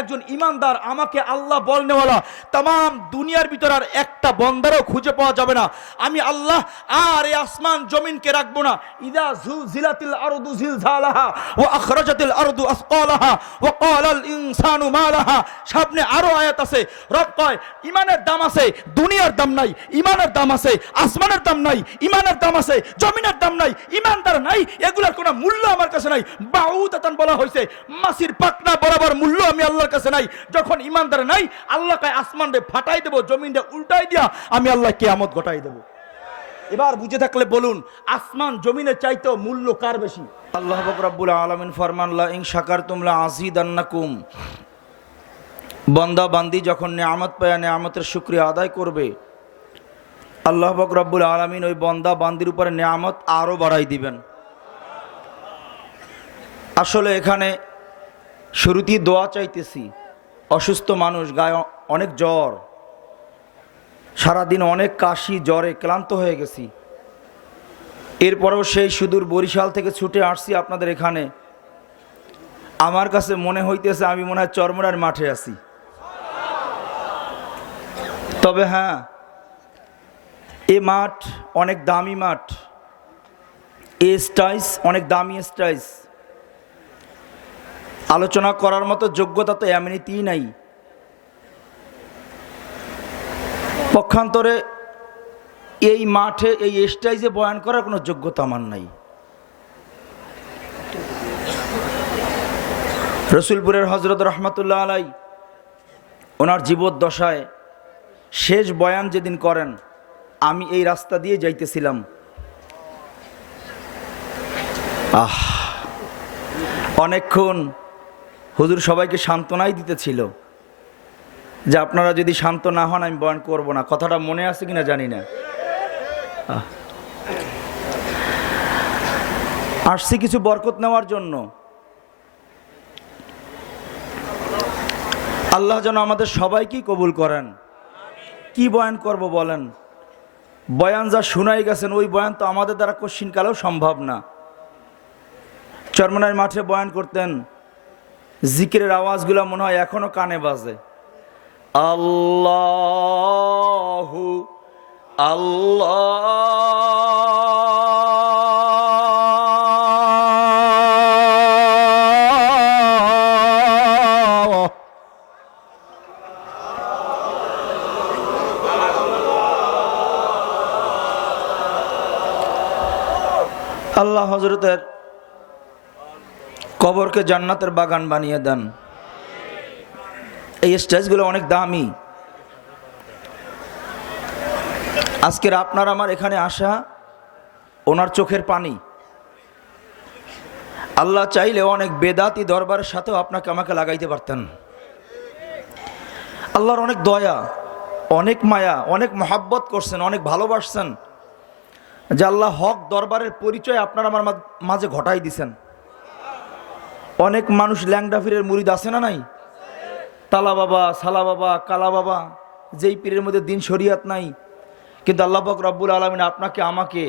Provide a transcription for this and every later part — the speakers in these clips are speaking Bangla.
একজন ইমানদার আমাকে আল্লাহ বলনেওয়ালা তাম দুনিয়ার ভিতর আর একটা বন্দারও খুঁজে পাওয়া যাবে না। আমি আল্লাহ আর এই আসমান জমিনকে রাখবো না। ইদা জুলজিলাতিল আরদু জিলজালাহা ওয়া আখরাজাতিল আরদু আসকালাহা ওয়া ক্বালাল ইনসানু মা লাহা। সামনে আরো আয়াত আছে। রব কয় ইমানের দাম আছে, দুনিয়ার দাম নাই। ইমানের দাম আছে, আসমানের দাম নাই। ইমানের দাম আছে, জমিনের দাম নাই। ইমানদার নাই, এগুলার কোনো মূল্য আমার কাছে নাই। বাউদাতান বলা হয়েছে, মাছির পাখনা বরাবর মূল্য আমি আল্লাহর কাছে নাই। যখন ইমানদার নাই, আল্লাহ কয় আসমানরে ফাটাই দেব, জমিনটা উল্টাই দিয়া আমি আল্লাহ কিয়ামত ঘটাই দেব। এবার বুঝে থাকলে বলুন, আসমান জমিনের চাইতেও মূল্য কার বেশি? আল্লাহ পাক রব্বুল আলামিন ফরমান লা ইন শাকারতুম লা আযীদান্নাকুম। বান্দা বান্দি যখন নিয়ামত পায় নিয়ামতের শুকরিয়া আদায় করবে, আল্লাহ পাক রব্বুল আলামিন ওই বান্দা বান্দির উপরে নিয়ামত আরো বাড়াই দিবেন। আসলে এখানে শুরুতেই দোয়া চাইতেছি। অসুস্থ মানুষ, গায়ে অনেক জ্বর, সারাদিন অনেক কাশি, জ্বরে ক্লান্ত হয়ে গেছি। এরপরেও সেই সুদূর বরিশাল থেকে ছুটে আসছি আপনাদের এখানে। আমার কাছে মনে হইতেছে আমি মনে হয় চরমোনার মাঠে আছি। তবে হ্যাঁ, এ মাঠ অনেক দামি মাঠ, এ স্টাইস অনেক দামি স্টাইস। আলোচনা করার মতো যোগ্যতা তো এমনিতেই নাই। পক্ষান্তরে এই মাঠে এই স্টাইজে বয়ান করার কোনো যোগ্যতা আমার নাই। রসুলপুরের হজরত রহমতুল্লাহ আলাই ওনার জীবদ্দশায় শেষ বয়ান যেদিন করেন, আমি এই রাস্তা দিয়ে যাইতেছিলাম। অনেকক্ষণ হুজুর সবাইকে সান্ত্বনাই দিতেছিল যে আপনারা যদি শান্ত না হন আমি বয়ান করব না। কথাটা মনে আছে কিনা জানি না। আসছি কিছু বরকত নেওয়ার জন্য। আল্লাহ যেন আমাদের সবাইকেই কবুল করেন। কি বয়ান করব বলেন? বয়ান যা শুনাই গেছেন ওই বয়ান তো আমাদের দ্বারা কোশ্চিনকালেও সম্ভব না। চরমোনাই মাঠে বয়ান করতেন, জিকিরের আওয়াজগুলো মনে হয় এখনো কানে বাজে। আল্লাহু আল্লাহ। আল্লাহ হযরতের কবরকে জান্নাতের বাগান বানিয়ে দেন। এই স্টেজগুলো অনেক দামি। আজকের আপনার আমার এখানে আসা ওনার চোখের পানি। আল্লাহ চাইলে অনেক বেদাতি দরবারের সাথেও আপনাকে আমাকে লাগাইতে পারতেন। আল্লাহর অনেক দয়া, অনেক মায়া, অনেক মহাব্বত করছেন, অনেক ভালোবাসছেন, যে আল্লাহ হক দরবারের পরিচয় আপনার আমার মাঝে ঘটাই দিছেন। অনেক মানুষ ল্যাংডা পীরের মুরিদ আছে না নাই? তালা বাবা, সালা বাবা, কালা বাবা, যেই পীরের মধ্যে দিন শরিয়াত নাই। কিন্তু আল্লাহ পাক রব্বুল আলামিন আপনাকে আমাকে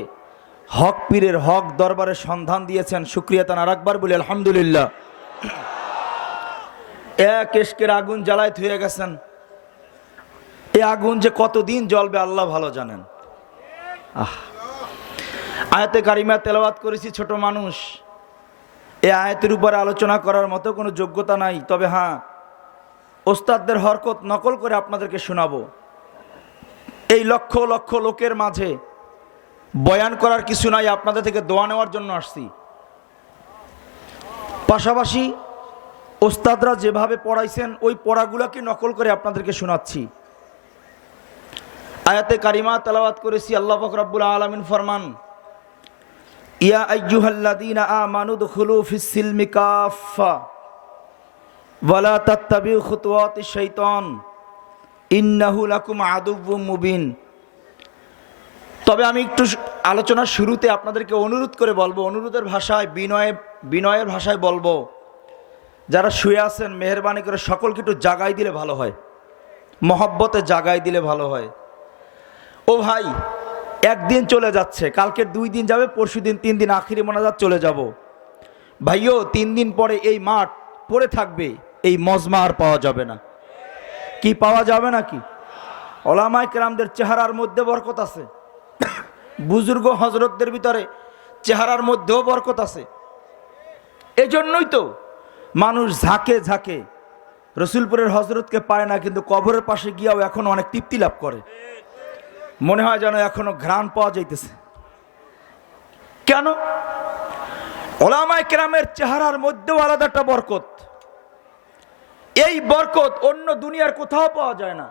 হক পীরের হক দরবারের সন্ধান দিয়েছেন। শুকরিয়া তান আর একবার বলি আলহামদুলিল্লাহ। এক এশকের আগুন জ্বালায় থুয়ে গেছেন। এই আগুন যে কতদিন জ্বলবে আল্লাহ ভালো জানেন। আয়াতে কারিমা তেলাওয়াত করেছি, ছোট মানুষ, এই আয়াতের উপরে আলোচনা করার মতো কোনো যোগ্যতা নাই। তবে হ্যাঁ, ওস্তাদদের হরকত নকল করে আপনাদেরকে শোনাবো। এই লক্ষ লক্ষ লোকের মাঝে বয়ান করার কিছু নাই, আপনাদের থেকে দোয়া নেওয়ার জন্য আসছি। পাশাপাশি ওস্তাদরা যেভাবে পড়াইছেন ওই পড়াগুলোকে নকল করে আপনাদেরকে শোনাচ্ছি। আয়াতে কারিমা তেলাওয়াত করেছি। আল্লাহ পাক রব্বুল আলামিন ফরমান, ইয়া আইয়ুহাল্লাযীনা আমানু দুখুলু ফিস-সিলমি কাফা ওয়ালা তাত্তাবিউ খুতুওয়াতিশ শাইতান ইন্নাহু লাকুম আদুউম মুবিন। তবে আমি একটু আলোচনার শুরুতে আপনাদেরকে অনুরোধ করে বলবো, অনুরোধের ভাষায়, বিনয়ের ভাষায় বলবো, যারা শুয়ে আছেন মেহেরবানি করে সকলকে একটু জাগাই দিলে ভালো হয়, মহব্বতে জাগাই দিলে ভালো হয়। ও ভাই, একদিন চলে যাচ্ছে, কালকের 2 দিন যাবে, পরশু দিন 3 দিন আখিরি মোনাজাত চলে যাব। ভাইও 3 দিন পরে এই মাঠ পড়ে থাকবে। এই মজমা আর পাওয়া যাবে না। কি পাওয়া যাবে না? কি ওলামায়ে কেরামদের চেহারার মধ্যে বরকত আছে, বুজুর্গ হজরতদের ভিতরে চেহারার মধ্যেও বরকত আছে। এজন্যই তো মানুষ ঝাঁকে ঝাঁকে রসুলপুরের হজরতকে পায় না, কিন্তু কবরের পাশে গিয়াও এখন অনেক তৃপ্তি লাভ করে, মনে হয় যেন এখনো ঘ্রাণ পাওয়া যাইতেছে। কেন? ওলামায়ে কেরামের চেহারার মধ্যেও আলাদা একটা বরকত। এই বরকত অন্য দুনিয়ার কোথাও পাওয়া যায় না।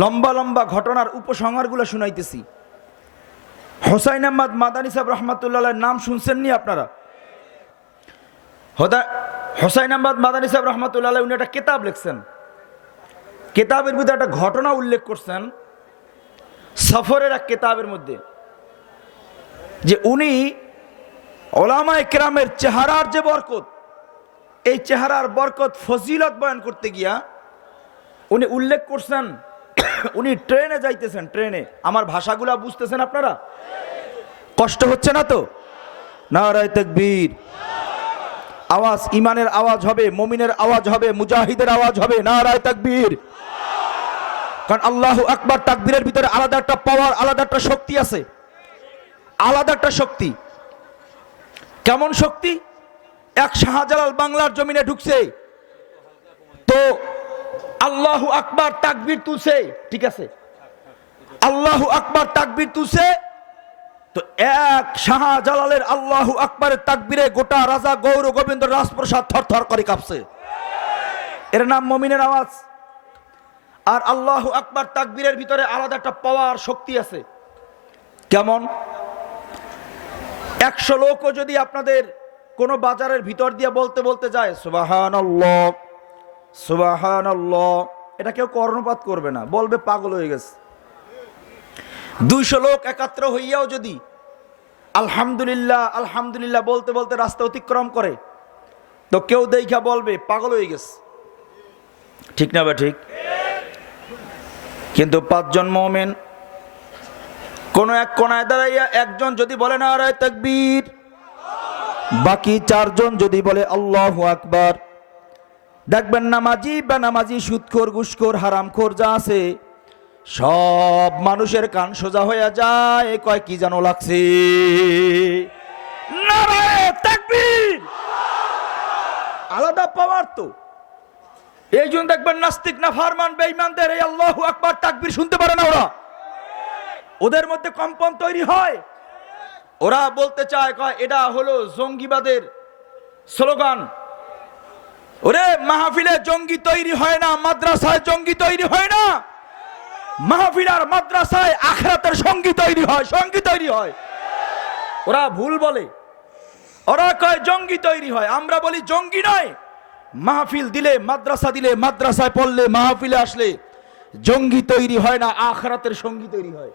লম্বা লম্বা ঘটনার উপসংহারগুলো শুনাইতেছি। হোসাইন আহমদ মাদানী সাহেব রহমাতুল্লাহ নাম শুনছেন নি আপনারা? হোসাইন আহমদ মাদানী সাহেব রহমাতুল্লাহ উনি একটা কিতাব লিখছেন। কিতাবের মধ্যে একটা ঘটনা উল্লেখ করছেন সফরের এক কিতাবের মধ্যে, যে উনি ওলামায়ে কেরামের চেহারার যে বরকত, এই চেহারার বরকত ফজিলত বয়ান করতে গিয়া উনি উল্লেখ করছেন উনি ট্রেনে যাইতেছেন। ট্রেনে, আমার ভাষাগুলা বুঝতেছেন আপনারা? কষ্ট হচ্ছে না তো? নারায়ে তাকবীর। আওয়াজ ইমানের আওয়াজ হবে, মুমিনের আওয়াজ হবে, মুজাহিদের আওয়াজ হবে। নারায়ে তাকবীর। কারণ আল্লাহু আকবার তাকবীরের ভিতরে আলাদা একটা পাওয়ার, আলাদা একটা শক্তি আছে, আলাদা একটা শক্তি। কেমন শক্তি? এক শাহজালাল বাংলার জমিনে ঢুকছে তো আল্লাহু আকবার তাকবীর তুলছে, ঠিক আছে, আল্লাহু আকবার তাকবীর তুলছে তো এক শাহজালালের আল্লাহু আকবারের তাকবীরে গোটা রাজা গৌর গোবিন্দ রাজপ্রসাদ থরথর করে কাঁপছে। এর নাম মুমিনের আওয়াজ। আর আল্লাহু আকবার তাকবীরের ভিতরে আলাদা একটা পাওয়ার শক্তি আছে। কেমন? 100 লোকও যদি আপনাদের কোন বাজারের ভিতর দিয়ে বলতে বলতে যায় সুবহানাল্লাহ সুবহানাল্লাহ, এটা কেউ কর্ণপাত করবে না, বলবে পাগল হয়ে গেছে। 200 লোক একাত্র হইয়াও যদি আলহামদুলিল্লাহ আলহামদুলিল্লাহ বলতে বলতে রাস্তা অতিক্রম করে তো কেউ দেখা বলবে পাগল হয়ে গেছে, ঠিক না বা ঠিক? কিন্তু 5 জন মুমিন কোন এক কোনায় দাঁড়াইয়া একজন যদি বলে নারায়ে তাকবীর, বাকি 4 জন যদি বলে আল্লাহু আকবার, দেখবেন নামাজি বা নামাজি, সুদখোর, ঘুষখোর, হারামখোর যা আছে সব মানুষের কান সোজা হয়ে যায়, কয় কি যেন লাগছে। নারায়ে তাকবীর। আলাদা পাওয়ার তো। এই জন্য দেখবেন নাস্তিক না ফারমান বেঈমানদের এই আল্লাহু আকবার তাকবীর শুনতে পারে না ওরা, ওদের মধ্যে কম্পন তৈরি হয়। ওরা বলতে চায় কয় এটা হলো জঙ্গিবাদের স্লোগান। ওরে মাহফিলে জঙ্গি তৈরি হয় না, মাদ্রাসায় জঙ্গি তৈরি হয় না, মাহফিল আর মাদ্রাসায় আখিরাতের সঙ্গী তৈরি হয়, সঙ্গী তৈরি হয়। ওরা ভুল বলে, ওরা কয় জঙ্গি তৈরি হয়, আমরা বলি জঙ্গি নয়। মাহফিল দিলে, মাদ্রাসা দিলে, মাদ্রাসায় পড়লে, মাহফিলে আসলে জঙ্গি তৈরি হয় না, আখিরাতের সঙ্গী তৈরি হয়।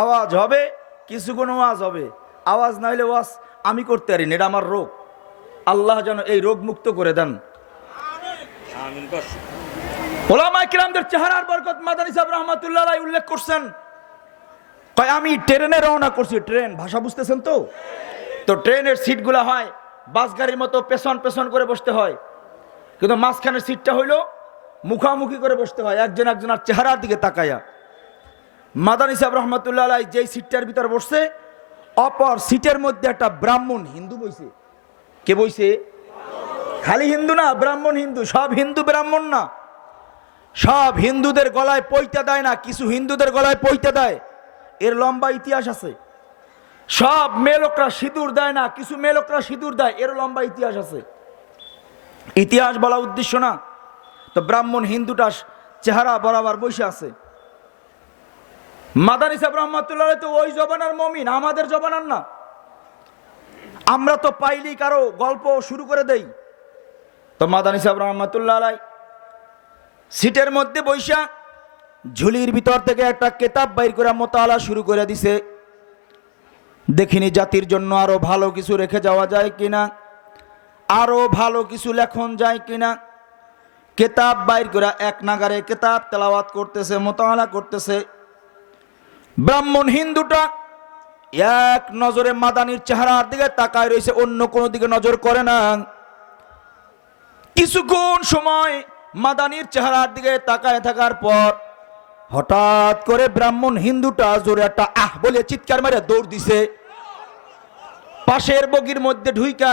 আওয়াজ হবে, কিছুক্ষণ ওয়াজ হবে, আওয়াজ না হলে ওয়াজ আমি করতে পারি না, এটা আমার রোগ। আল্লাহ যেন এই রোগ মুক্ত করে দেন। ওলামায়ে কিরামদের চেহারার বরকত মাদানী সাহেব রহমাতুল্লাহ আলাইহি উল্লেখ করছেন। কয় আমি ট্রেনে রওনা করছি, ট্রেন ভাষা বুঝতেছেন তো? তো ট্রেনের সিটগুলো হয় বাস গাড়ির মতো পেছন পেছন করে বসতে হয়, কিন্তু মাঝখানের সিটটা হইলো মুখামুখি করে বসতে হয়, একজন একজনের চেহারার দিকে তাকায়া। মাদানী সাহেব রহমাতুল্লাহ আলাইহি যেই সিটটার ভিতর বসছে, অপর সিটের মধ্যে একটা ব্রাহ্মণ হিন্দু বইছে। কে বইছে? খালি হিন্দু না, ব্রাহ্মণ হিন্দু। সব হিন্দু ব্রাহ্মণ না, সব হিন্দুদের গলায় পইতে দেয় না, কিছু হিন্দুদের গলায় পইতে দেয়, এর লম্বা ইতিহাস আছে। সব মেয়েলোকরা সিঁদুর দেয় না, কিছু মেয়েলোকরা সিঁদুর দেয়, এর লম্বা ইতিহাস আছে। ইতিহাস বলা উদ্দেশ্য না। তো ব্রাহ্মণ হিন্দুটা চেহারা বরাবর বসে আছে। মাদানী সাহেব রহমাতুল্লাহ তো ওই জবানার মুমিন, আমাদের জবানার না। আমরা তো পাইলি কারো গল্প শুরু করে দেই। তো মাদানী সাহেব রহমাতুল্লাহ আলাইহি সিটের মধ্যে বৈশা ঝুলির ভিতর থেকে একটা কিতাব বাইর করে মোতালা শুরু করে দিছে। দেখিনি জাতির জন্য আরো ভালো কিছু রেখে যাওয়া যায় কিনা, আরো ভালো কিছু লেখন যায় কিনা। কিতাব বাইর করে এক নাগারে কিতাব তেলাওয়াত করতেছে, মোতালা করতেছে। ব্রাহ্মণ হিন্দুটা এক নজরে মাদানির চেহারার দিকে তাকায় রয়েছে, অন্য কোনো দিকে নজর করে না। কিছুক্ষণ সময় মাদানির চেহারার দিকে তাকায় থাকার পর হঠাৎ করে ব্রাহ্মণ হিন্দুটা জোরে একটা আহ বলে চিৎকার মেরে দৌড় দিছে। পাশের বগির মধ্যে ঢুইকা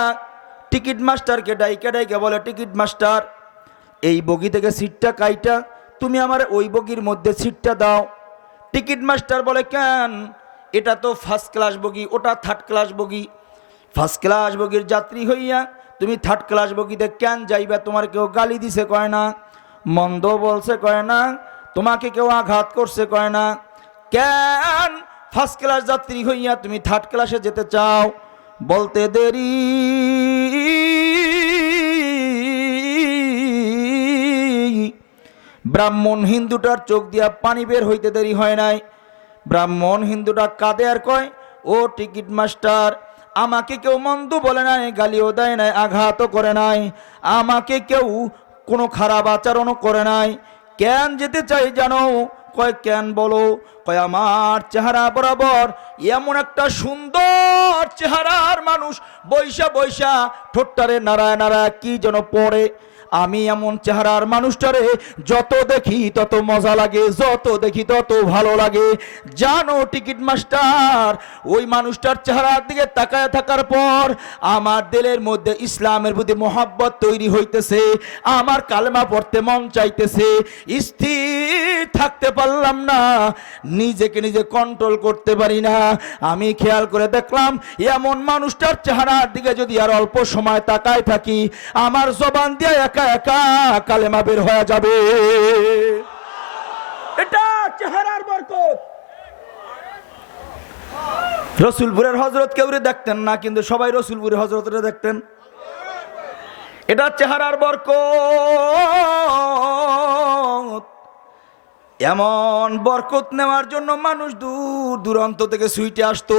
টিকিট মাস্টারকে ডাইকে বলে, টিকিট মাস্টার, এই বগি থেকে সিটটা কাইটা তুমি আমার ওই বগির মধ্যে সিটটা দাও। টিকিট মাস্টার বলে, কেন? এটা তো ফার্স্ট ক্লাস বগি, ওটা থার্ড ক্লাস বগি। ফার্স্ট ক্লাস বগির যাত্রী হইয়া তুমি থার্ড ক্লাস বগিতে কেন যাইবা? তোমার কেউ গালি দিছে কয় না, মন্দ বলছে কয় না, তোমাকে কেউ আঘাত করছে কয় না, কেন ফার্স্ট ক্লাস যাত্রী হইয়া তুমি থার্ড ক্লাসে যেতে চাও? বলতে দেরি ব্রাহ্মণ হিন্দুটার চোখ দিয়া পানি বের হইতে দেরি হয় নাই। ব্রাহ্মণ হিন্দুটা কাঁদে আর কয়, ও টিকিট মাস্টার, আমাকে কেউ মন্দ বলে নাই, গালিও দেয় নাই, আঘাতও করে নাই, আমাকে কেউ কোনো খারাপ আচরণও করে নাই, কেন যেতে চাই জানো? কয় কেন বলো? কয় আমার চেহারা বরাবর এমন একটা সুন্দর চেহারার মানুষ বৈশা বৈশা ঠোঁটটারে নাড়ায় নাড়ায় কি যেন পড়ে, আমি এমন চেহারার মানুষটারে যত দেখি তত মজা লাগে, যত দেখি তত ভালো লাগে। জানো টিকিট মাস্টার, ওই মানুষটার চেহারার দিকে তাকায় থাকার পর আমার দিলের মধ্যে ইসলামের প্রতি মোহাব্বত তৈরি হইতেছে, আমার কালেমা পড়তে মন চাইতেছে, স্থির থাকতে পারলাম না, নিজেকে নিজে কন্ট্রোল করতে পারি না। আমি খেয়াল করে দেখলাম এমন মানুষটার চেহারার দিকে যদি আর অল্প সময় তাকায় থাকি, আমার জবান দিয়ে একা একা কালেমা বের হয়ে যাবে। এটা চেহারার বরকত। রসুলপুরের হযরত কেউরে দেখতেন না, কিন্তু সবাই রসুলপুরের হযরতরে দেখতেন। এটা চেহারার বরকত। এমন বরকত নেওয়ার জন্য মানুষ দূর দূরান্ত থেকে ছুটে আসতো।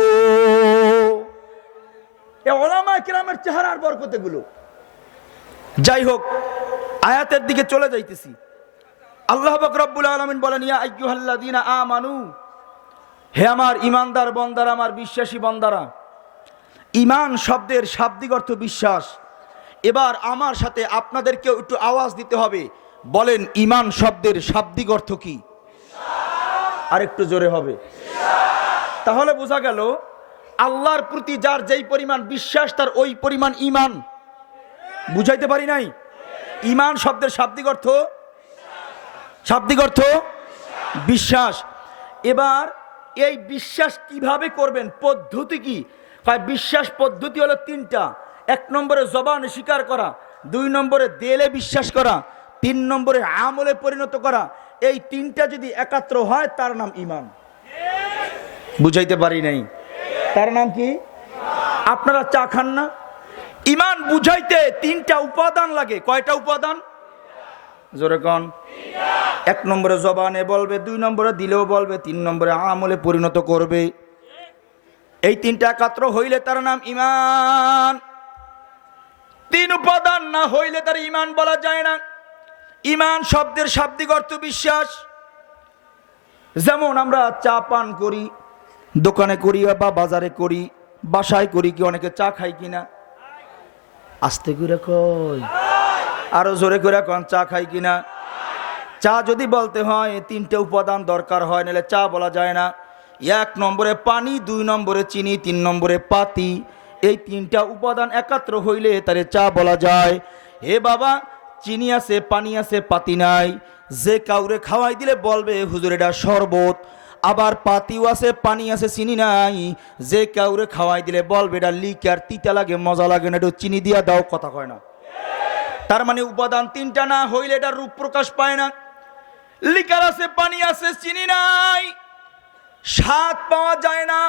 এ উলামায়ে কিরামের চেহারার বরকত এগুলো। যাই হোক, আয়াতের দিকে চলে যাইতেছি। আল্লাহ পাক রব্বুল আলামিন বলেন, ইয়া আইয়ুহাল্লাযীনা আমানু, হে আমার ঈমানদার বান্দারা, আমার বিশ্বাসী বান্দারা। ঈমান শব্দের শাব্দিক অর্থ বিশ্বাস। এবার আমার সাথে আপনাদেরকেও একটু আওয়াজ দিতে হবে, বলেন ঈমান শব্দের শাব্দিক অর্থ কি? আর একটু জোরে হবে। তাহলে বোঝা গেল আল্লাহর প্রতি যার যেই পরিমাণ বিশ্বাস তার ওই পরিমাণ ঈমান। বুঝাইতে পারি নাই? ঈমান শব্দের শাব্দিক অর্থ বিশ্বাস। এবার এই বিশ্বাস কিভাবে করবেন, পদ্ধতি কি? বিশ্বাস পদ্ধতি হলো তিনটা। 1 নম্বরে জবানে স্বীকার করা, 2 নম্বরে দিলে বিশ্বাস করা, 3 নম্বরে আমলে পরিণত করা। এই তিনটা যদি একাত্র হয় তার নাম ঈমান। বুঝাইতে পারি নাই? তার নাম কি? আপনারা চা খান না? ঈমান বুঝাইতে 3টা উপাদান লাগে। কয়টা উপাদান? জোরে কোন? 1 নম্বরে জবানে বলবে, 2 নম্বরে দিলেও বলবে, 3 নম্বরে আমলে পরিণত করবে। এই 3টা একাত্র হইলে তার নাম ঈমান। 3 উপাদান না হইলে তার ঈমান বলা যায় না। ঈমান শব্দের শাব্দিক অর্থ বিশ্বাস। যেমন আমরা চা পান করি, দোকানে করি বা বাজারে করি, বাসায় করি, কি অনেকে চা খাই কিনা? আস্তে করে কই, আরো জোরে করে কোন চা খাই কিনা? চা যদি বলতে হয় 3টে উপাদান দরকার হয়, নাহলে চা বলা যায় না। 1 নম্বরে পানি, 2 নম্বরে চিনি, 3 নম্বরে পাতি। এই 3টা উপাদান একাত্র হইলে তারে চা বলা যায়। হে বাবা, চিনি আছে, পানি আছে, পাতি নাই। যে কাউরে খাওয়াই দিলে বলবে হুজুর এটা শরবত। আবার পাতিও আছে, পানি আছে, চিনি নাই। যে কাউরে খাওয়াই দিলে বলবে এটা লিকার, তিতা লাগে, মজা লাগে না, একটু চিনি দিয়া দাও। কথা কয় না? তার মানে উপাদান 3টা না হইলে এটা রূপ প্রকাশ পায় না। লিকার আছে, পানি আছে, চিনি নাই, স্বাদ পাওয়া যায় না।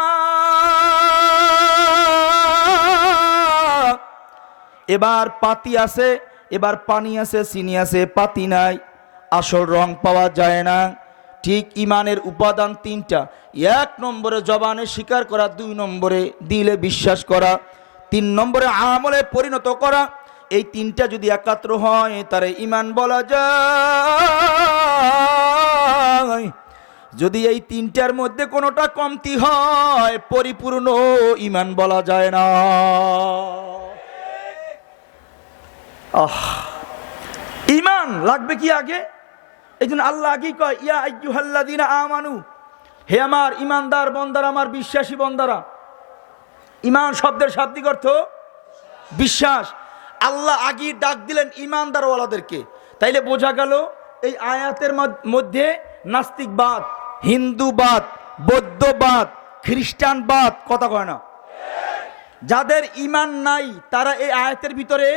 এবার পাতি আছে, এবার পানি আছে, চিনি আছে, পাতি নাই, আসল রং পাওয়া যায় না। ঠিক ঈমানের উপাদান 3টা। 1 নম্বরে জবানে স্বীকার করা, 2 নম্বরে দিলে বিশ্বাস করা, 3 নম্বরে আমলে পরিণত করা। এই 3টা যদি একাত্র হয় তারে ঈমান বলা যায়। যদি এই 3টার মধ্যে কোনোটা কমতি হয় পরিপূর্ণ ঈমান বলা যায় না। ইমান লাগবে কি আগে? এই জন্য আল্লাহ আগেই কয় ইয়া আইয়ুহাল্লাযীনা আমানু, হে আমার ইমানদার বন্দারা, আমার বিশ্বাসী বন্দারা। ইমান শব্দের শাব্দিক অর্থ বিশ্বাস। আল্লাহ আগেই ডাক দিলেন ইমানদারওয়ালাদেরকে। তাইলে বোঝা গেল এই আয়াতের মধ্যে নাস্তিকবাদ, হিন্দুবাদ, বৌদ্ধবাদ, খ্রিস্টানবাদ কথা কয় না। যাদের ইমান নাই তারা এই আয়াতের ভিতরে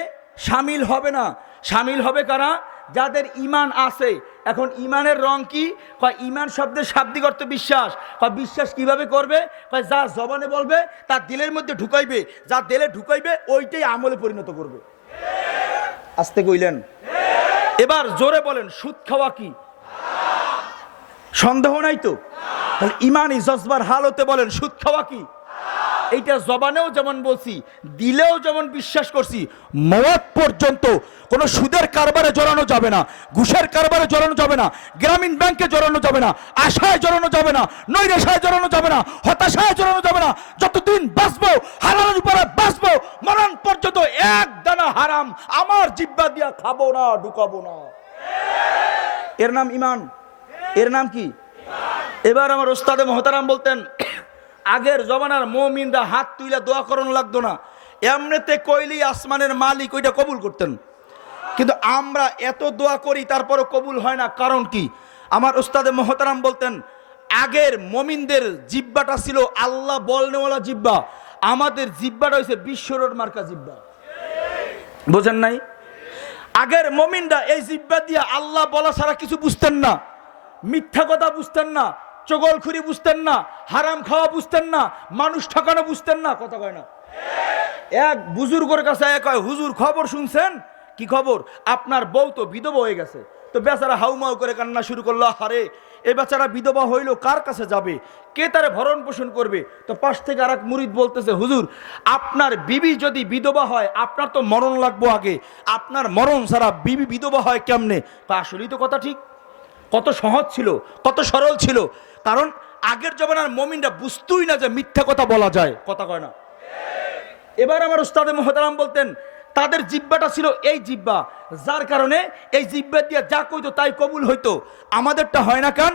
শামিল হবে না। শামিল হবে কারা? যাদের ইমান আছে। এখন ইমানের রং কি? কয় ইমান শব্দের শাব্দিক অর্থ বিশ্বাস। কয় বিশ্বাস কিভাবে করবে? কয় যা জবানে বলবে তার দিলের মধ্যে ঢুকাইবে, যা দিলে ঢুকাইবে ওইটাই আমলে পরিণত করবে। আস্তে কইলেন, এবার জোরে বলেন সুদ খাওয়া কি? সন্দেহ নাই তো? তাহলে ইমানি জজবার হালতে বলেন সুদ খাওয়া কি? এইটা জবানেও যেমন বলছি, দিলেও যেমন বিশ্বাস করছি, মওত পর্যন্ত কোনো সুদের কারবারে জড়ানো যাবে না, ঘুষের কারবারে জড়ানো যাবে না, গ্রামীণ ব্যাংকে জড়ানো যাবে না, আশায় জড়ানো যাবে না, নৈরাশায় জড়ানো যাবে না, হতাশায় জড়ানো যাবে না। যতদিন বাঁচবো হালালের উপরে বাঁচবো, মরণ পর্যন্ত এক দানা হারাম আমার জিহ্বা দিয়া খাবো না, ঢুকাবো না। এর নাম ইমান। এর নাম কি? এবার আমার ওস্তাদে মোহতারাম বলতেন, আগের জমানার মুমিনরা হাত তুইলা দোয়া করানো লাগতো না, এমনিতে কইলি আসমানের মালিক ওইটা কবুল করতেন। কিন্তু আমরা এত দোয়া করি তারপরও কবুল হয় না, কারণ কি? আমার ওস্তাদে মোহতারাম বলতেন, আগের মুমিনদের জিব্বাটা ছিল আল্লাহ বলনেওয়ালা জিব্বা, আমাদের জিব্বাটা হয়েছে বিশ্বরোড মার্কা জিব্বা। বোঝেন নাই? আগের মুমিনরা এই জিব্বা দিয়ে আল্লাহ বলা ছাড়া কিছু বুঝতেন না, মিথ্যা কথা বুঝতেন না, চগলখুরি বুঝতেন না, হারাম খাওয়া বুঝতেন না, মানুষ ঠকানো বুঝতেন না। কথা কয় না? এক বুজুর্গের কাছে কয়, হুজুর খবর শুনছেন? কি খবর? আপনার বউ তো বিধবা হয়ে গেছে। তো বেচারা হাউমাউ করে কান্না শুরু করলো, হারে এই বেচারা বিধবা হইলো, কার কাছে যাবে, কে তারে ভরণ পোষণ করবে? তো পাশ থেকে আর এক মুরিদ বলতেছে, হুজুর আপনার বিবি যদি বিধবা হয় আপনার তো মরণ লাগবো আগে, আপনার মরণ ছাড়া বিবি বিধবা হয় কেমনে? তা আসলেই তো কথা ঠিক। কত সহজ ছিল, কত সরল ছিল। কারণ আগের জমানার মুমিনরা বুঝতই না যে মিথ্যা কথা বলা যায়। কথা কয় না? এবার আমার উস্তাদে মোহতারাম বলতেন, তাদের জিব্বাটা ছিল এই জিব্বা, যার কারণে এই জিব্বা দিয়ে যা কইতো তাই কবুল হইতো। আমাদেরটা হয় না কেন?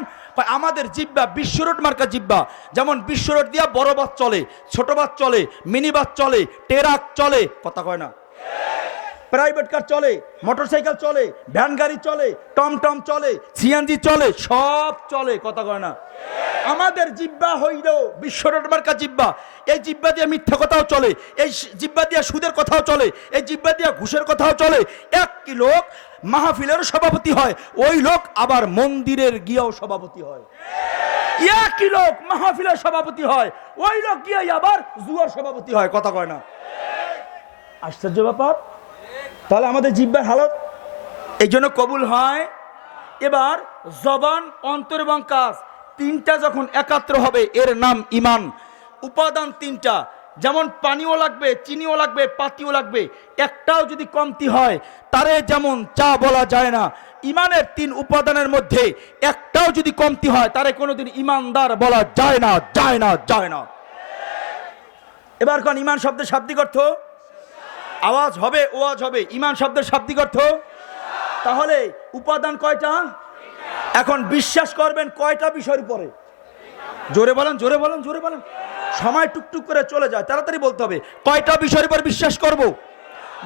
আমাদের জিব্বা বিশ্বরোড মার্কা জিব্বা। যেমন বিশ্বরোড দিয়া বড় বাস চলে, ছোট বাস চলে, মিনি বাস চলে, ট্রাক চলে। কথা কয় না? প্রাইভেট কার চলে, মোটরসাইকেল চলে, ভ্যান গাড়ি চলে, টমটম চলে, সিএনজি চলে, সব চলে। কথা কয় না? আমাদের জিব্বা হইল বিশ্বরোড মার্কা জিব্বা। এই জিব্বা দিয়ে মিথ্যা কথাও চলে, এই জিব্বা দিয়ে সুদের কথাও চলে, এই জিব্বা দিয়ে ঘুষের কথাও চলে। এক লোক মাহফিলের সভাপতি হয়, ওই লোক আবার মন্দিরের গিয়েও সভাপতি হয়। একই লোক মাহফিলের সভাপতি হয়, ওই লোক গিয়ে আবার জুয়ার সভাপতি হয়। কথা কয় না? আশ্চর্য ব্যাপার। তাহলে আমাদের জিহ্বার হালত এই জন্য কবুল হয়। এবার জবান, অন্তর এবং কাজ তিনটা যখন একাত্র হবে এর নাম ইমান। উপাদান তিনটা, যেমন পানিও লাগবে, চিনিও লাগবে, পাতিও লাগবে। একটাও যদি কমতি হয় তারে যেমন চা বলা যায় না। ইমানের তিন উপাদানের মধ্যে একটাও যদি কমতি হয় তারে কোনোদিন ইমানদার বলা যায় না, যায় না, যায় না। এবার কোন ইমান শব্দের শাব্দিক অর্থ? আওয়াজ হবে, ওয়াজ হবে। ইমান শব্দের শাব্দিক অর্থ? তাহলে উপাদান কয়টা? এখন বিশ্বাস করবেন কয়টা বিষয়ের উপরে? জোরে বলেন, জোরে বলেন, জোরে বলেন। সময় টুকটুক করে চলে যায়, তাড়াতাড়ি বলতে হবে। কয়টা বিষয়ের উপর বিশ্বাস করব?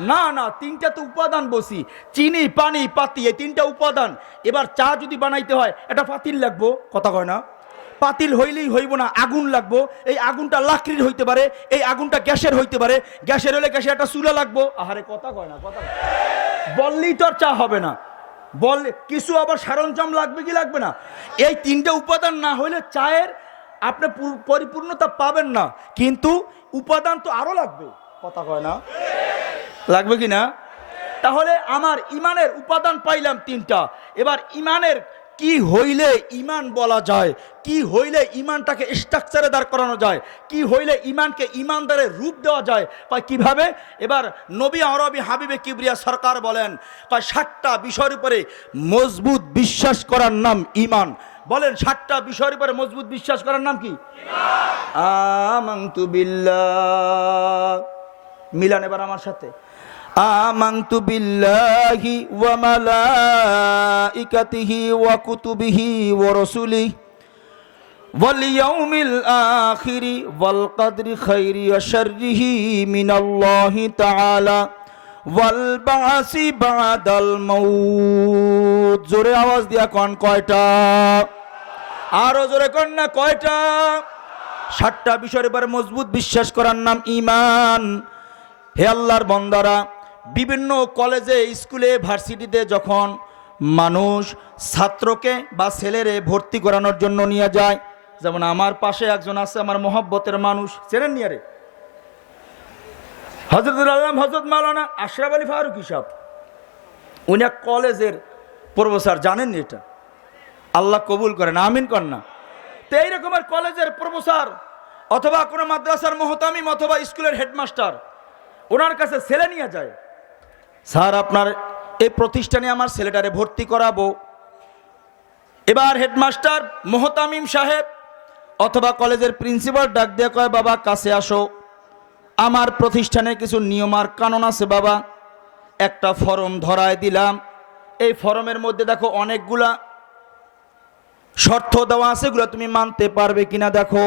না না, তিনটা তো উপাদান বসি, চিনি, পানি, পাতি, এই তিনটা উপাদান। এবার চা যদি বানাইতে হয় এটা পাতিল লাগবো। কথা কয় না? পাতিল হইলেই হইব না, আগুন লাগবো। এই আগুনটা লাকড়ির হইতে পারে, এই আগুনটা গ্যাসের হইতে পারে, গ্যাসের হলে গ্যাসে একটা চুলা লাগবো। আহারে কথা কয় না? কথা বললেই তো আর চা হবে না, বললে কিছু আবার সরঞ্জাম লাগবে কি লাগবে না? এই তিনটা উপাদান না হইলে চায়ের আপনি পরিপূর্ণতা পাবেন না। কিন্তু উপাদান তো আরো লাগবে। কথা কয় না? লাগবে কি না? তাহলে আমার ইমানের উপাদান পাইলাম তিনটা। এবার ইমানের কি হইলে ইমান বলা যায়, কি হইলে ইমানটাকে স্ট্রাকচারে দাঁড় করানো যায়, কি হইলে ইমানকে ইমানদারের রূপ দেওয়া যায়, কিভাবে? এবার নবী আরবি হাবিবে কিবরিয়া সরকার বলেন, 7টা বিষয়ের উপরে মজবুত বিশ্বাস করার নাম ইমান। বলেন 7টা বিষয়ের উপরে মজবুত বিশ্বাস করার নাম কি? আমানতু বিল্লাহ। মিলান এবার আমার সাথে। আমানতু বিল্লাহি ওয়া মালাইকাতিহি ওয়া কুতুবিহি ওয়া রাসূলিহি ওয়াল ইয়াউমিল আখিরি ওয়াল কদরি খাইরি ওয়া শাররিহি মিনাল্লাহি তাআলা ওয়াল বাসি বাদাল মাউত। জোরে আওয়াজ দিয়া কোন কয়টা? আরো জোরে কোন না কয়টা? 7টা বিষয়ের উপর মজবুত বিশ্বাস করার নাম ঈমান। হে আল্লাহর বান্দারা, বিভিন্ন কলেজে, স্কুলে, ভার্সিটিতে যখন মানুষ ছাত্রকে বা ছেলেরে ভর্তি করানোর জন্য নিয়ে যায়, যেমন আমার পাশে একজন আছে, আমার মহব্বতের মানুষ, চেনেন নিয়ে রে, হযরতুল আলম হযরত মাওলানা আশরাফ আলী ফারুকী সাহেব, উনি এক কলেজের প্রফেসর, জানেন এটা? আল্লাহ কবুল করেন, আমিন কর না। তো এইরকমের কলেজের প্রফেসর অথবা কোনো মাদ্রাসার মুহতামিম অথবা স্কুলের হেডমাস্টার ওনার কাছে ছেলে নিয়ে যায়, স্যার আপনার এই প্রতিষ্ঠানে আমার ছেলেটারে ভর্তি করাবো। এবার হেডমাস্টার, মুহতামিম সাহেব অথবা কলেজের প্রিন্সিপাল ডাক দিয়ে কয়, বাবা কাছে আসো, আমার প্রতিষ্ঠানে কিছু নিয়ম আর কানুন আছে বাবা, একটা ফরম ধরায় দিলাম, এই ফরমের মধ্যে দেখো অনেকগুলা শর্ত দেওয়া আছে, এগুলো তুমি মানতে পারবে কিনা দেখো।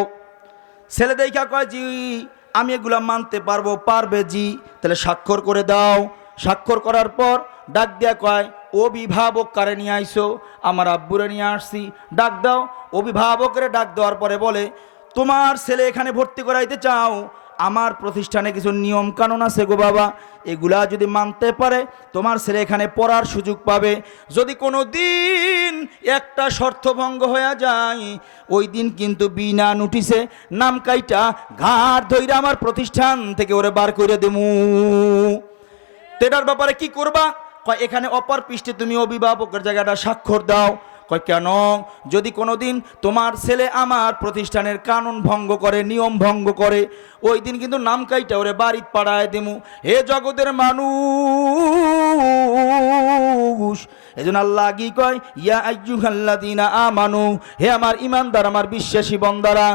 ছেলে দেখা কয়, জি আমি এগুলা মানতে পারবো। পারবে? জি। তাহলে স্বাক্ষর করে দাও। স্বাক্ষর করার পর ডাক দেয়া কয়, অভিভাবক কারে নিয়ে আইসো? আমার আব্বুরে নিয়ে আসছি। ডাক দাও। অভিভাবকের ডাক দেওয়ার পরে বলে, তোমার ছেলে এখানে ভর্তি করাইতে চাও, আমার প্রতিষ্ঠানে কিছু নিয়ম কানুন আছে গো বাবা, এগুলা যদি মানতে পারে তোমার ছেলে এখানে পড়ার সুযোগ পাবে। যদি কোনো দিন একটা শর্ত ভঙ্গ হয়ে যায়, ওই দিন কিন্তু বিনা নোটিশে নাম কাইটা ঘাট ধইরা আমার প্রতিষ্ঠান থেকে ওরে বার করে দেমু। এটার ব্যাপারে কি করবা? কয় এখানে অপর পৃষ্ঠে তুমি অভিভাবকের জায়গাটা স্বাক্ষর দাও। কয় কেন? যদি কোনোদিন তোমার ছেলে আমার প্রতিষ্ঠানের কানুন ভঙ্গ করে, নিয়ম ভঙ্গ করে, ওই দিন কিন্তু নাম কাইটা ওরে বাড়িতে পাড়ায় দেমু। হে জগতের মানুষ, এজন্য আল্লাহ কি কয়, ইয়া আইয়ুহাল্লাযীনা আমানু, হে আমার ঈমানদার, আমার বিশ্বাসী বান্দারা,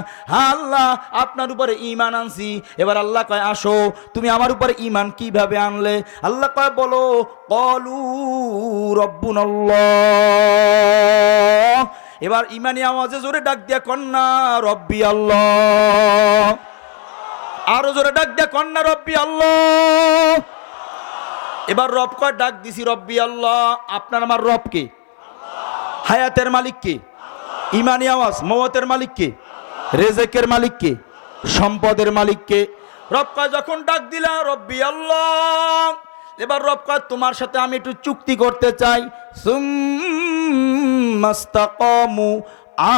আল্লাহ আপনার উপরে ঈমান আনছি। এবার আল্লাহ কয়, আসো তুমি আমার উপরে ঈমান কিভাবে আনলে? আল্লাহ কয়, বলো, ক্বালু রাব্বুনাল্লাহ। এবার ঈমানি আওয়াজে জোরে ডাক দিয়া কন্যা রব্বি আল্লাহ। আরো জোরে ডাক দিয়া কন্যা রব্বি আল্লাহ। এবার রব কয়, ডাক দিছি রব্বি আল্লাহ। আপনার আমার রব কে? হায়াতের মালিক কে? ঈমানি আওয়াজ, মওতের মালিক কে? রেজেকের মালিক কে? সম্পদের মালিক কে? রব কয়, যখন ডাক দিলা রব্বি আল্লাহ, এবার রব কয়, তোমার সাথে আমি একটু চুক্তি করতে চাই। সুম্মাস্তাকামু,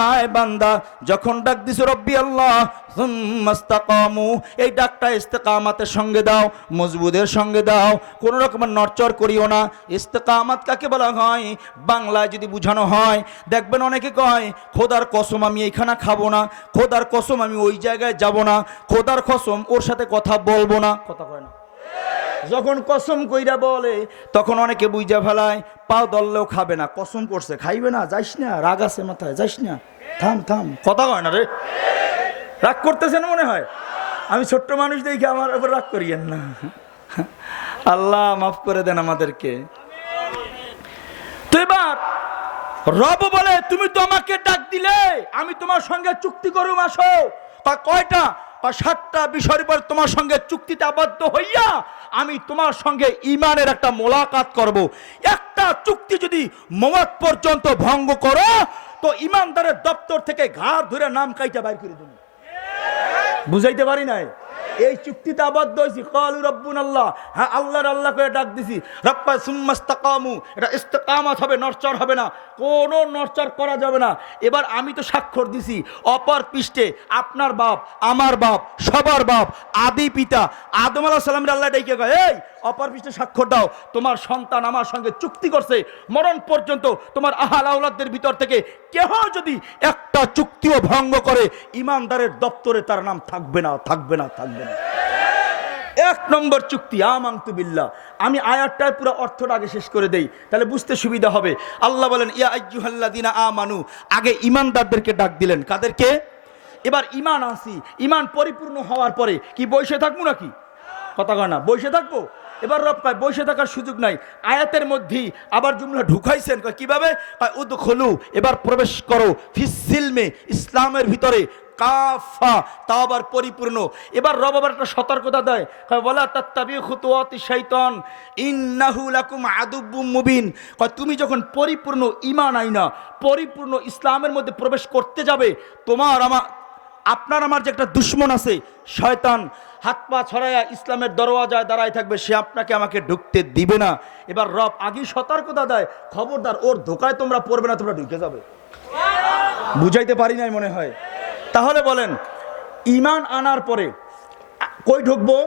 আয় বান্দা, যখন ডাক দিছো রব্বি আল্লাহ, সুম্মাস্তাকামু, এই ডাকটা ইস্তেকামাতের সঙ্গে দাও, মজবুতের সঙ্গে দাও, কোনো রকমের নড়চড় করিও না। ইস্তেকামাত কাকে বলা হয়? বাংলায় যদি বুঝানো হয়, দেখবেন অনেকে কয়, খোদার কসম আমি এইখানে খাবো না, খোদার কসম আমি ওই জায়গায় যাব না, খোদার কসম ওর সাথে কথা বলবো না। কথা কয় না? যখন কসম কইরা বলে তখন অনেকে বুঝা ফেলায়, পাও দললেও খাবে না, কসম করছে খাইবে না, যাইস না, রাগ আছে মাথায়, যাইস না, থাম থাম। কথা কয় না রে, রাগ করতেছেন মনে হয়। আমি ছোট্ট মানুষ দেখি আমার উপর রাগ করিয়েন না, আল্লাহ মাফ করে দেন আমাদেরকে। তো এবার রব বলে, তুমি তো আমাকে ডাক দিলে, আমি তোমার সঙ্গে চুক্তি করুম, আসো। তা কয়টা? 7টা বিষয়ের উপর তোমার সঙ্গে চুক্তিতে আবদ্ধ হইয়া আমি তোমার সঙ্গে ঈমানের একটা মোলাকাত করব। একটা চুক্তি যদি মওত পর্যন্ত ভঙ্গ করো, তো ঈমানদারের দপ্তর থেকে ঘাড় ধরে নাম কাইটা বাইর করে দেব। বুঝাইতে পারি নাই? এই চুক্তিতে আবদ্ধ হয়েছি। ক্বালু রাব্বুনাল্লাহ, হ্যাঁ আল্লাহর আল্লাহ করে ডাক দিছি। রাব্বা সুম্মাস্তাকামু, এটা ইস্তেকামাত হবে, নড়চড় হবে না, কোনো নড়চড় করা যাবে না। এবার আমি তো স্বাক্ষর দিছি, অপর পৃষ্ঠে আপনার বাপ, আমার বাপ, সবার বাপ, আদি পিতা আদম আলাইহিস সালামের আল্লাহ ডাইকে কয়, এই অপর পৃষ্ঠে স্বাক্ষর দাও, তোমার সন্তান আমার সঙ্গে চুক্তি করছে, মরণ পর্যন্ত তোমার আহাল আওলাদদের ভিতর থেকে কেহ যদি একটা চুক্তিও ভঙ্গ করে, ঈমানদারের দপ্তরে তার নাম থাকবে না, থাকবে না, থাকবে না। 1 নম্বর চুক্তি, আমানতু বিল্লাহ। আমি আয়াতটার পুরো অর্থটা আগে শেষ করে দেই, তাহলে বুঝতে সুবিধা হবে। আল্লাহ বলেন, ইয়া আইয়ুহাল্লাযীনা আমানু, আগে ঈমানদারদেরকে ডাক দিলেন। কাদেরকে? এবার ঈমান আনছি, ঈমান পরিপূর্ণ হওয়ার পরে কি বসে থাকবো নাকি? কথা কয় না, বসে থাকবো? এবার রব কয় বসে থাকার সুযোগ নাই। আয়াতের মধ্যেই আবার জুমলা ঢুকাইছেন, কয় কিভাবে? কয় উদখুলু, এবার প্রবেশ করো, ফিস-সিলমে, ইসলামের ভিতরে, কাফা, তা আবার পরিপূর্ণ। এবার রব আবার একটা সতর্কতা দেয়, কয় ওয়ালা তাত্তাবিউ খুতুওয়াতি শাইতান ইন্নাহু লাকুম আদুব্বুম মুবিন। কয় তুমি যখন পরিপূর্ণ ঈমান আইনা পরিপূর্ণ ইসলামের মধ্যে প্রবেশ করতে যাবে, আপনার আমার যে একটা দুশমন আছে শয়তান, হাত পা ছড়াইয়া ইসলামের দরওয়াজায় দাঁড়ায় থাকবে, সে আপনাকে আমাকে ঢুকতে দিবে না। এবার রব আগেই সতর্কতা দেয়, খবরদার ওর ধোকায় তোমরা পড়বে না, তোমরা ঢুকে যাবে। বুঝাইতে পারি নাই মনে হয়। তাহলে বলেন ঈমান আনার পরে কই ঢুকবো?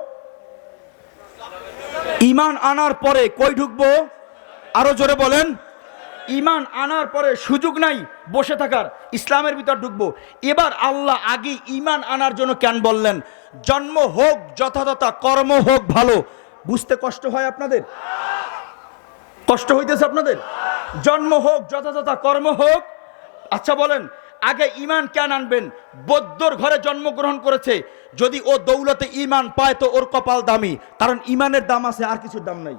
ঈমান আনার পরে কই ঢুকবো? আরো জোরে বলেন। ঈমান আনার পরে সুযোগ নাই বসে থাকার, ইসলামের ভিতর ঢুকবো। এবার আল্লাহ আগে ঈমান আনার জন্য কেন বললেন? জন্ম হোক যথাযথ, কর্ম হোক ভালো। বুঝতে কষ্ট হয় আপনাদের? কষ্ট হইতেছে আপনাদের? জন্ম হোক যথাযথ, কর্ম হোক। আচ্ছা বলেন, আগে ঈমান কেন আনবেন? বৌদ্ধর ঘরে জন্মগ্রহণ করেছে, যদি ও দৌলতে ঈমান পায় তো ওর কপাল দামি, কারণ ঈমানের দাম আছে, আর কিছুর দাম নাই।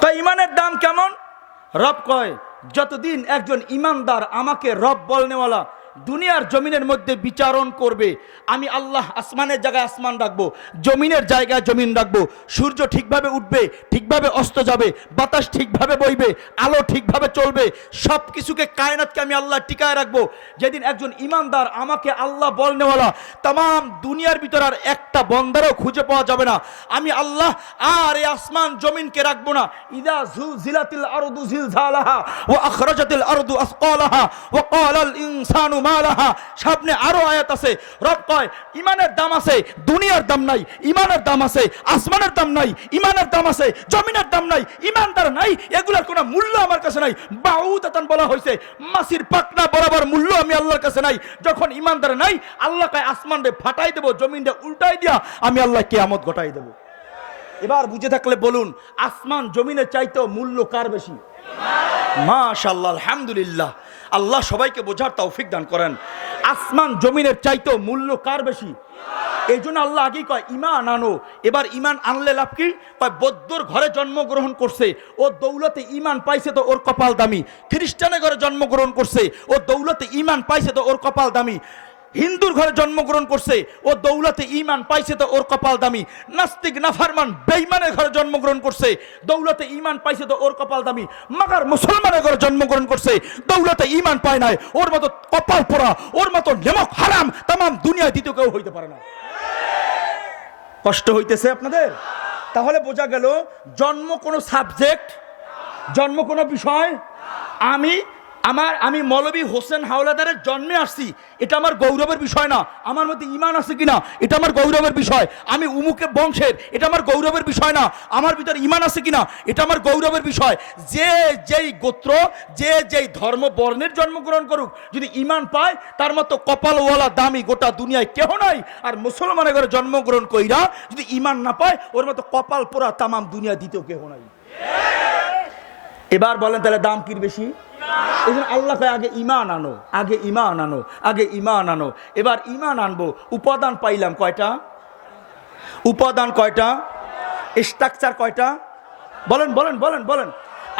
তাই ঈমানের দাম কেমন? রব কয় যতদিন একজন ঈমানদার আমাকে রব বলনেওয়ালা দুনিয়ার জমিনের মধ্যে বিচারণ করবে, আমি আল্লাহ আসমানের জায়গায় আসমান রাখবো, জমিনের জায়গায় জমিন রাখবো। সূর্য ঠিকভাবে উঠবে, ঠিকভাবে অস্ত যাবে, বাতাস ঠিকভাবে বইবে, আলো ঠিকভাবে চলবে, সব কিছুকে কায়নাতকে আমি আল্লাহ টিকায় রাখবো। যেদিন একজন ঈমানদার আমাকে আল্লাহ বলনেওয়ালা তাম দুনিয়ার ভিতর আর একটা বন্দারও খুঁজে পাওয়া যাবে না, আমি আল্লাহ আর এই আসমান জমিনকে রাখবো না। ইদা যুলজিলাতিল আরদু জিলজালাহা ওয়া আখরাজাতিল আরদু আসকালাহা ওয়া ক্বালাল ইনসানু মালাহা। সামনে আরো আয়াত আছে। রব কয় ঈমানের দাম আছে, দুনিয়ার দাম নাই। ঈমানের দাম আছে, আসমানের দাম নাই। ঈমানের দাম আছে, জমিনের দাম নাই। ঈমানদার নাই, এগুলোর কোনো মূল্য আমার কাছে নাই। বাউদাতান বলা হয়েছে, মাছির পাখনা বরাবর মূল্য আমি আল্লাহর কাছে নাই। যখন ঈমানদার নাই, আল্লাহ কয় আসমানরে ফাটাই দেব, জমিনটা উল্টাই দিয়া আমি আল্লাহ কিয়ামত ঘটাই দেব। এবার বুঝে থাকলে বলুন, আসমান জমিনের চাইতেও মূল্য কার বেশি? মাশাআল্লাহ, আলহামদুলিল্লাহ। আল্লাহ সবাইকে বোঝার তৌফিক দান করেন। আসমান জমিনের চাইতেও মূল্য কার বেশি? এই জন্য আল্লাহ আগেই কয় ঈমান আনো। এবার ঈমান আনলে লাভ কি? কয় বৌদ্ধর ঘরে জন্মগ্রহণ করছে, ও দৌলতে ঈমান পাইছে তো ওর কপাল দামি। খ্রিস্টানের ঘরে জন্মগ্রহণ করছে, ও দৌলতে ঈমান পাইছে তো ওর কপাল দামি। হিন্দুর ঘরে জন্মগ্রহণ করছে, ও দৌলতে ঈমান পাইছে তো ওর কপাল দামি। নাস্তিক নাফরমান বেঈমানের ঘরে জন্মগ্রহণ করছে, দৌলতে ঈমান পাইছে তো ওর কপাল দামি। মাগার মুসলমানের ঘরে জন্মগ্রহণ করছে, দৌলতে ঈমান পায় নাই, ওর মতো কপাল পোড়া, ওর মতো নেমক হারাম তাম দুনিয়ায় দ্বিতীয় কেউ হইতে পারে না। কষ্ট হইতেছে আপনাদের? তাহলে বোঝা গেল জন্ম কোনো সাবজেক্ট, জন্ম কোনো বিষয়। আমি মৌলভী হোসেন হাওলাদারের জন্মে আসছি, এটা আমার গৌরবের বিষয় না। আমার মধ্যে ঈমান আছে কিনা, এটা আমার গৌরবের বিষয়। আমি উমুকে বংশের, এটা আমার গৌরবের বিষয় না। আমার ভিতরে ঈমান আছে কিনা, এটা আমার গৌরবের বিষয়। যে যেই গোত্র, যে যেই ধর্ম বর্ণের জন্মগ্রহণ করুক, যদি ঈমান পায়, তার মতো কপালওয়ালা দামি গোটা দুনিয়ায় কেহ নাই। আর মুসলমানের ঘরে জন্মগ্রহণ কইরা যদি ঈমান না পায়, ওর মতো কপাল পোড়া তাম দুনিয়া দ্বিতীয় কেহ নাই। এবার বলেন তাহলে দাম কির বেশি? এই জন্য আল্লাহ কয় আগে ঈমান আনো, আগে ঈমান আনো, আগে ঈমান আনো। এবার ঈমান আনবো, উপাদান পাইলাম কয়টা? উপাদান কয়টা? স্ট্রাকচার কয়টা? বলেন বলেন বলেন বলেন।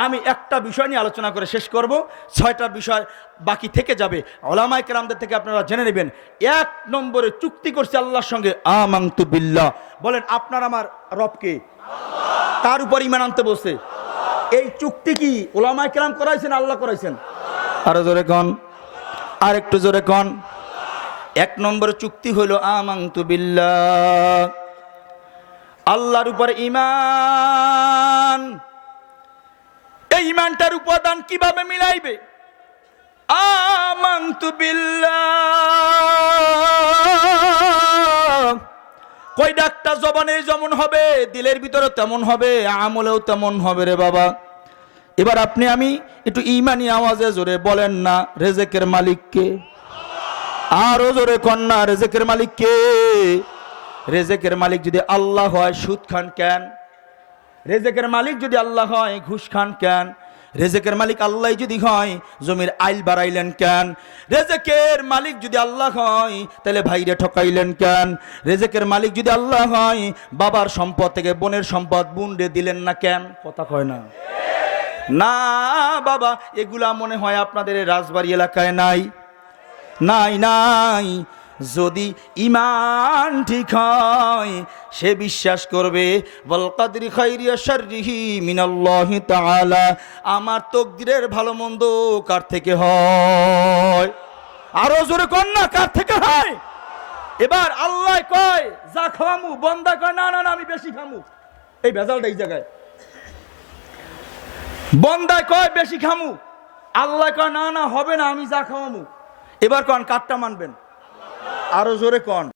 আমি একটা বিষয় নিয়ে আলোচনা করে শেষ করব, 6টা বিষয় বাকি থেকে যাবে। উলামায়ে কেরামদের থেকে আপনারা জেনে নেবেন। 1 নম্বরে চুক্তি করছে আল্লাহর সঙ্গে, আমানতু বিল্লাহ। বলেন আপনার আমার রবকে তার উপর ঈমান আনতে বলছে। এই চুক্তি কি উলামায়ে কেরাম করাইছেন, আল্লাহ করাইছেন? আরো জোরে কোন, আর একটু জোরে কোন। 1 নম্বরে চুক্তি হলো আমানতু বিল্লাহ, আল্লাহর উপর ঈমান। এই ঈমানটার উপাদান কিভাবে মিলাইবে? আমানতু বিল্লাহ। কই ডাক্তার জবানে যেমন হবে, দিলের ভিতরে তেমন হবে, আমলেও তেমন হবে রে বাবা। এবার আপনি আমি একটু ঈমানি আওয়াজে জোরে বলেন না, রেজেকের মালিক কে? আরো জোরে কন্যা, রেজেকের মালিক কে? রেজেকের মালিক যদি আল্লাহ হয়, সুদ খান কেন? রেজেকের মালিক যদি আল্লাহ হয়, ঘুষ খান কেন? রেজেকের মালিক আল্লাহ যদি হয় জমির আইল বাড়াইলেন কেন? রেজেকের মালিক যদি আল্লাহ হয় তাহলে ভাইরে ঠকাইলেন কেন? রেজেকের মালিক যদি আল্লাহ হয় বাবার সম্পদ থেকে বোনের সম্পদ বুনরে দিলেন না কেন? কথা কয় না। না বাবা, এগুলা মনে হয় আপনাদের এই রাজবাড়ী এলাকায় নাই। নাই নাই। যদি ইমান ঠিক হয় সে বিশ্বাস করবে ওয়াল কদরি খাইরি ওয়া শাররিহি মিনাল্লাহি তাআলা, আমার তকদিরের ভালো মন্দ কার থেকে হয়? আরো জোরে কোন না, কার থেকে হয়? এবার আল্লাহ কয় যা খাওয়ামু, বন্দা কয় না না না আমি বেশি খামু। এই ভেজালটা এই জায়গায়। বন্দায় কয় বেশি খামু, আল্লাহ কয় না না হবে না আমি যা খাওয়ামু। এবার কন কারটা মানবেন? আরো জোরে কন।